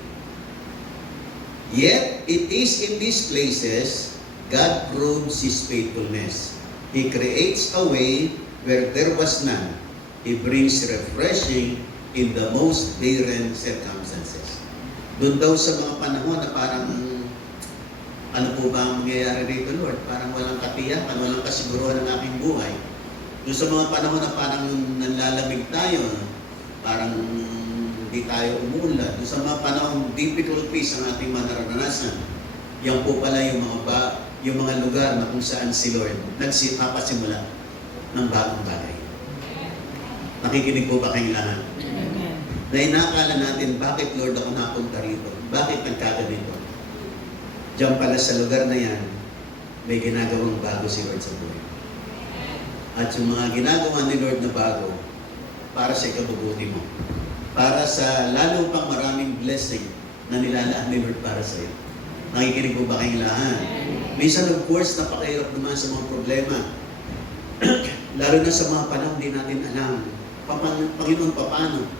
Yet, it is in these places God proves His faithfulness. He creates a way where there was none. He brings refreshing in the most barren circumstances. Doon daw sa mga panahon na parang, ano po ba ang mangyayari rito, Lord? Parang walang katiyakan, walang kasiguruhan ng aking buhay. Doon sa mga panahon na parang nanlalamig tayo, parang hindi tayo umuunlad. Doon sa mga panahon difficulties ang ating manaranasan, yan po pala yung mga lugar na kung saan si Lord nagpapasimula ng bagong bagay. Nakikinig po ba kayong lahat? Na inakala natin, bakit Lord ako napunta rito? Bakit nagkaganito? Diyan pala sa lugar na yan, may ginagawang bago si Lord sa buhay. At yung mga ginagawa ni Lord na bago, para sa ikabubuti mo. Para sa lalo pang maraming blessing na nilalaan ni Lord para sa iyo. Nakikinig po ba kayong lahat? Minsan, of course, napakahirap naman sa mga problema. Lalo na sa mga panahon, hindi natin alam. Panginoon, paano?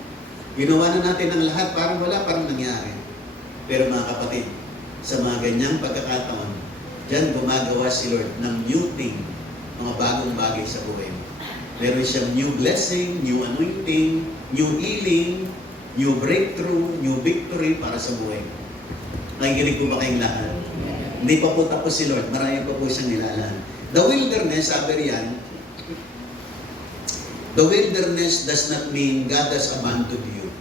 Ginawa na natin ang lahat, parang nangyari. Pero mga kapatid, sa mga ganyang pagkakataon, diyan gumagawa si Lord ng new thing, mga bagong bagay sa buhay mo. Meron siyang new blessing, new anointing, new healing, new breakthrough, new victory para sa buhay mo. Nakikinig po ba kayong lahat? Hindi pa po tapos si Lord. Marami pa po siyang nilalaan. The wilderness, sabi riyan, the wilderness does not mean God has abandoned you.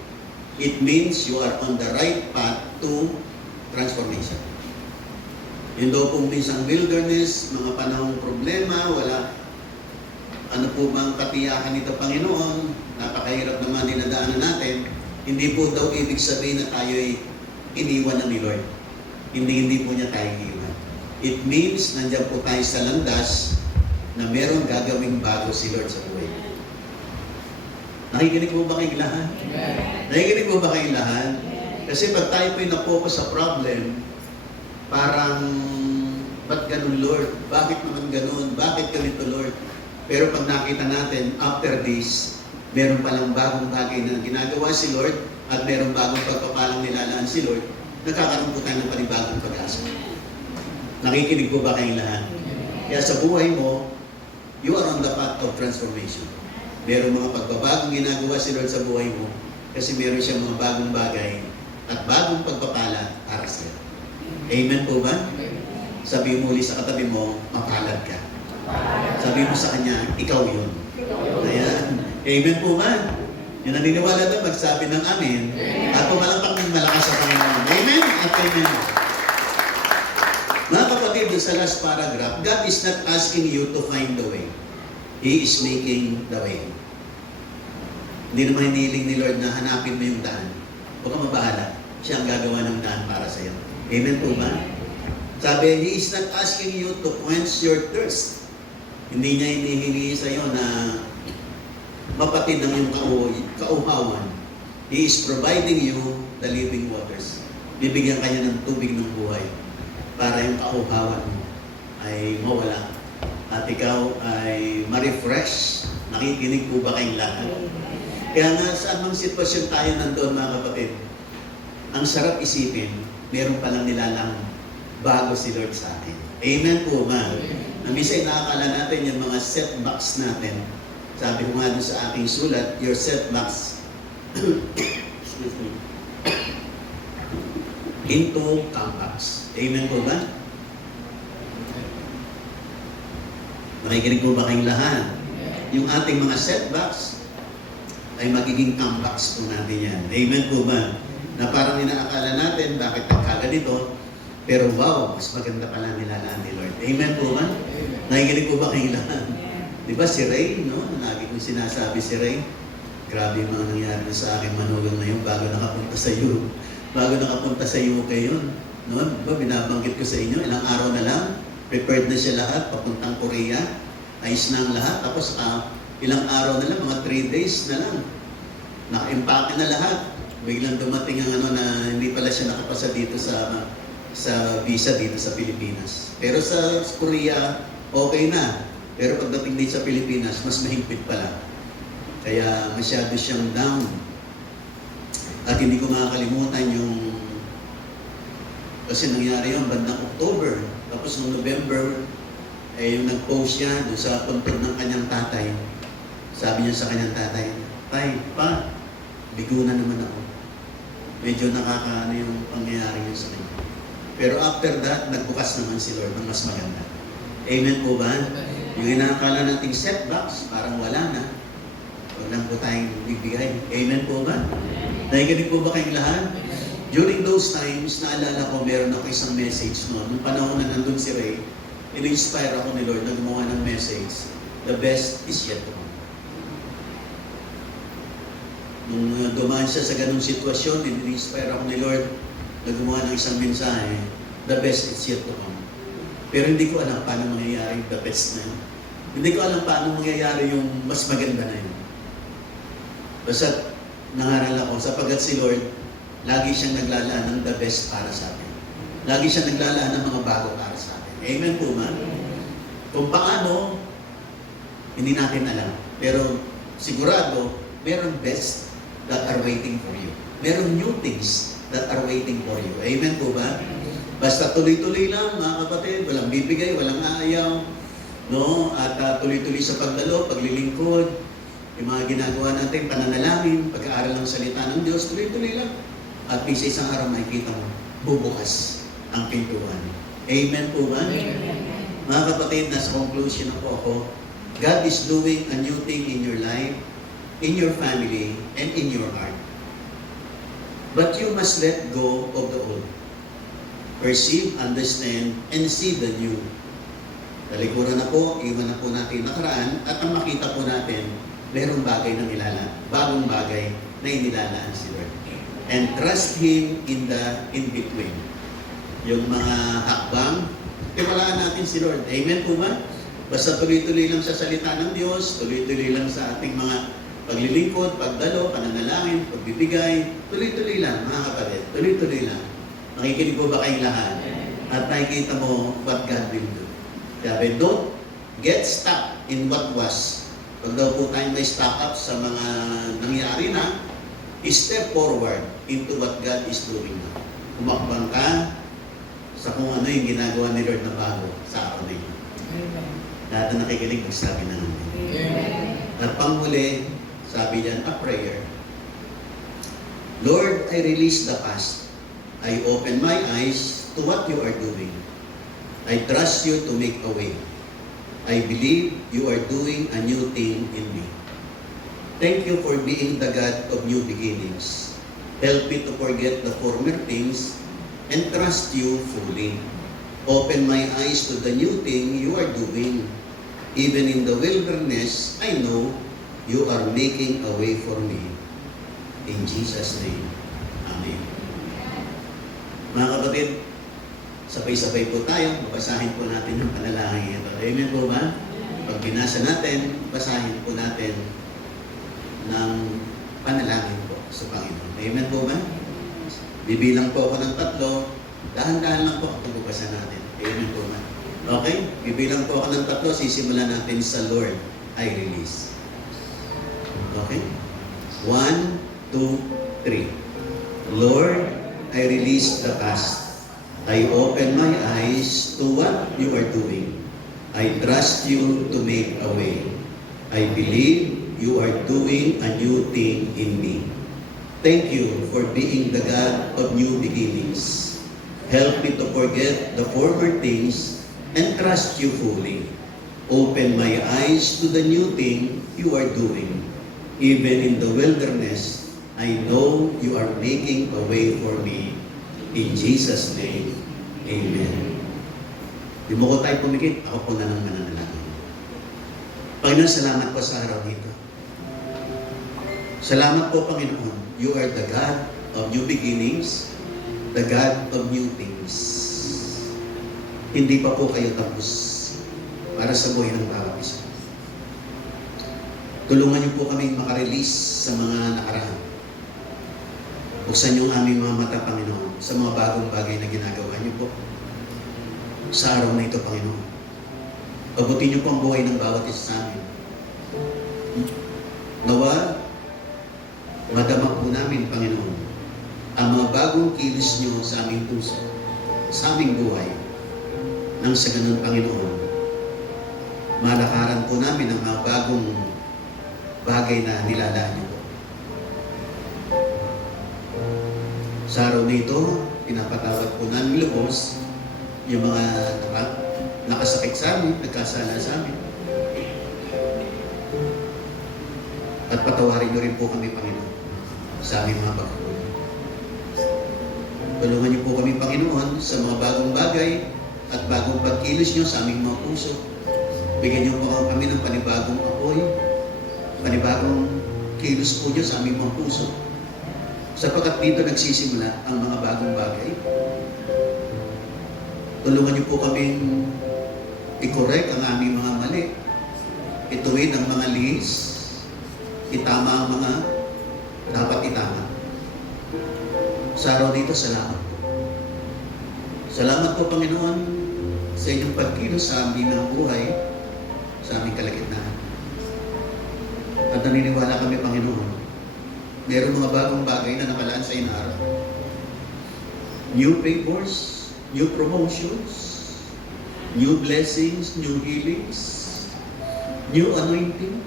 It means you are on the right path to transformation. Yun daw pong minsan wilderness, mga panahong problema, wala, ano po bang katiyakan nito Panginoon, napakahirap naman dinadaanan natin, hindi po daw ibig sabihin na tayo ay iniwan na ni Lord. Hindi po niya tayo iniwan. It means nandiyan po tayo sa landas na merong gagawing bago si Lord sa buhay. Nakikinig po ba kayong lahat? Nakikinig po ba kayong lahat? Kasi pag tayo po'y na-focus sa problem, parang, ba't ganun Lord? Bakit naman ganun? Bakit ganito Lord? Pero pag nakita natin, after this, meron palang bagong bagay na ginagawa si Lord at meron bagong pagpapalang nilalaan si Lord, nagkakaroon po tayo ng panibagong pag-asa. Nakikinig po ba kayong lahat? Kaya sa buhay mo, you are on the path of transformation. Meron mga pagbabagong ginagawa si Lord sa buhay mo kasi meron siyang mga bagong bagay at bagong pagpapala para sa iyo. Amen po ba? Sabi mo uli sa katabi mo, mapalad ka. Sabi mo sa kanya, ikaw yun. Ayan. Amen po ba? Yung naniniwala doon, magsabi ng amen. At pumalakpak ng malakas sa Panginoon. Amen at amen. Mga kapatid, sa last paragraph, God is not asking you to find the way. He is making the way. Hindi naman hinihiling ni Lord na hanapin mo yung daan. Huwag kang mabahala. Siya ang gagawa ng daan para sa iyo. Amen po ba? Sabi, He is not asking you to quench your thirst. Hindi niya hinihingi sa iyo na mapatid ang iyong kauhawan. He is providing you the living waters. Bibigyan kanya ng tubig ng buhay para yung kauhawan mo ay mawala at ikaw ay ma-refresh. Nakikinig po ba kayong lahat? Kaya nga sa anong sitwasyon tayo nandoon mga kapatid, ang sarap isipin, meron palang nilalang bago si Lord sa atin. Amen po ba? Na minsan nakakala natin yung mga setbacks natin. Sabi ko nga doon sa aking sulat, your setbacks excuse me, into comebacks. Amen po ba? Nakikinig po ba kayong lahat? Yung ating mga setbacks ay magiging comebacks po natin yan. Amen po ba? Na parang inaakala natin, bakit nagkaganito? Pero wow, mas maganda pala nilalaan ni Lord. Amen po ba? Nakikinig po ba kayong lahat? Di ba si Ray, no? Lagi kong sinasabi si Ray, grabe yung mga nangyari sa akin manugang na yun bago nakapunta sa iyo. Bago nakapunta sa UK yun. No? Diba, binabanggit ko sa inyo, ilang araw na lang, Prepared na siya lahat, papuntang Korea. Ayos na ang lahat. Tapos ilang araw na lang, mga 3 days na lang. Naka-impake na lahat. Biglang dumating ang na hindi pala siya nakapasa dito sa visa dito sa Pilipinas. Pero sa Korea, okay na. Pero pagdating dito sa Pilipinas, mas mahigpit pala. Kaya masyado siyang down. At hindi ko makakalimutan kasi nangyari yung bandang October. Tapos noong November, yung nag-post siya doon sa puntod ng kanyang tatay. Sabi niya sa kanyang tatay, "Tay, pa, bigo na naman ako." Medyo nakakaano yung pangyayari niya sa kanya. Pero after that, nagbukas naman si Lord ng mas maganda. Amen po ba? Yung inakala nating setbacks, parang wala na. Huwag lang po tayong bibigay. Amen po ba? Nakikinig po ba kayong lahat? During those times, naalala ko, meron ako isang message noon. Nung panahon na nandun si Ray, in-inspire ako ni Lord na gumawa ng message, "The best is yet to come." Nung dumaan siya sa ganung sitwasyon, in-inspire ako ni Lord na gumawa ng isang mensahe, "The best is yet to come." Pero hindi ko alam paano mangyayari the best na yun. Hindi ko alam paano mangyayari yung mas maganda na yun. Basta nangaral ako, sapagkat si Lord, lagi siyang naglalaan ng the best para sa atin. Lagi siyang naglalaan ng mga bago para sa atin. Amen po man? Kung paano, hindi natin alam. Pero sigurado, meron best that are waiting for you. Meron new things that are waiting for you. Amen po ba? Basta tuloy-tuloy lang, mga kapatid, walang bibigay, walang aayaw, no? At tuloy-tuloy sa pagdalo, paglilingkod, yung mga ginagawa natin, pananalangin, pag-aaral ng salita ng Diyos, tuloy-tuloy lang. At sa isang araw makikita mo, bubukas ang pintuan. Amen po ba? Amen. Mga kapatid, nasa conclusion na po ako. God is doing a new thing in your life, in your family, and in your heart. But you must let go of the old. Perceive, understand, and see the new. Talikuran na po, iwan na po natin nakaraan, at ang makita po natin, merong bagay na bagong bagay na inilalaan si Lord. And trust Him in the in-between. Yung mga hakbang, tiwalaan natin si Lord. Amen po ba? Basta tuloy-tuloy lang sa salita ng Diyos, tuloy-tuloy lang sa ating mga paglilingkod, pagdalo, pananalangin, pagbibigay, tuloy-tuloy lang, mga kapatid, tuloy-tuloy lang. Nakikinig po ba kayong lahat? At nakikita mo what God will do. Sabi, don't get stuck in what was. Pag daw po tayo may stock up sa mga nangyari na, step forward into what God is doing now. Umakbang ka sa kung ano yung ginagawa ni Lord na bago sa araw na yun. Lahat na nakikinig, magsabi na namin. At panghuli, sabi diyan, a prayer. Lord, I release the past. I open my eyes to what you are doing. I trust you to make a way. I believe you are doing a new thing in me. Thank you for being the God of new beginnings. Help me to forget the former things and trust you fully. Open my eyes to the new thing you are doing. Even in the wilderness, I know you are making a way for me. In Jesus' name, Amen. Mga kapatid, sabay-sabay po tayo, babasahin po natin ang panalangin ito. Amen po ba? Pag binasa natin, basahin po natin ng panalangin po sa Panginoon. Amen po ba? Bibilang po ako ng 3, dahan-dahan lang po ang pagbasa natin. Amen po ba? Okay? Bibilang po ako ng 3, sisimulan natin sa Lord, I release. Okay? 1, 2, 3. Lord, I release the past. I open my eyes to what you are doing. I trust you to make a way. I believe you are doing a new thing in me. Thank you for being the God of new beginnings. Help me to forget the former things and trust you fully. Open my eyes to the new thing you are doing. Even in the wilderness, I know you are making a way for me. In Jesus' name, Amen. Di mo ko tayo pumikit, ako po na lang mananalangin. Panginoon, salamat po sa araw nito. Salamat po, Panginoon. You are the God of new beginnings, the God of new things. Hindi pa po kayo tapos para sa buhay ng bawat isa. Tulungan niyo po kaming makarelease sa mga nakaraan. Buksan niyo ang aming mga mata, Panginoon, sa mga bagong bagay na ginagawa niyo po sa araw na ito, Panginoon. Pabutin niyo po ang buhay ng bawat isa sa amin. Nawa, madama po namin, Panginoon, ang mga bagong kilos niyo sa aming puso, sa aming buhay. Nang sa ganun, Panginoon, malakaran po namin ang mga bagong bagay na nilalaan niyo. Sa araw na ito, pinapatawad po namin lubos yung mga nakasakit sa amin, nagkasala sa amin. At patawarin niyo rin po kami, Panginoon, sa aming mga pagkakulang. Tulungan niyo po kami, Panginoon, sa mga bagong bagay at bagong pagkilos niyo sa aming mga puso. Bigyan niyo po kami ng panibagong apoy, panibagong kilos po niyo sa aming mga puso. Sapagkat dito nagsisimula ang mga bagong bagay. Tulungan niyo po kaming i-correct ang aming mga mali. Ituwid ang mga lihis. Itama ang mga dapat itama. Sa araw dito, salamat po. Salamat po, Panginoon, sa inyong pagkilos sa aming mga buhay, sa aming kalagitnaan. At naniniwala kami, Panginoon, mayroong mga bagong bagay na nakalaan sa inaaraw. New favors, new promotions, new blessings, new healings, new anointing.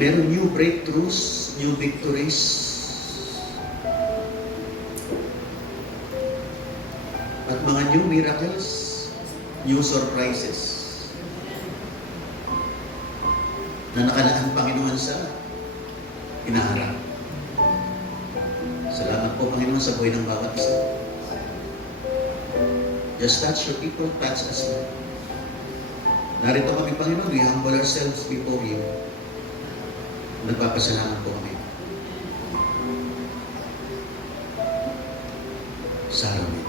Meron new breakthroughs, new victories. At mga new miracles, new surprises. Na nakalaan, Panginoon, sa inaharap. Salamat po, Panginoon, sa buhay ng bawat isa. Just touch your people, touch us. Narito kami, Panginoon, we humble ourselves before you. Nagpapasalamat po kami. Sa araw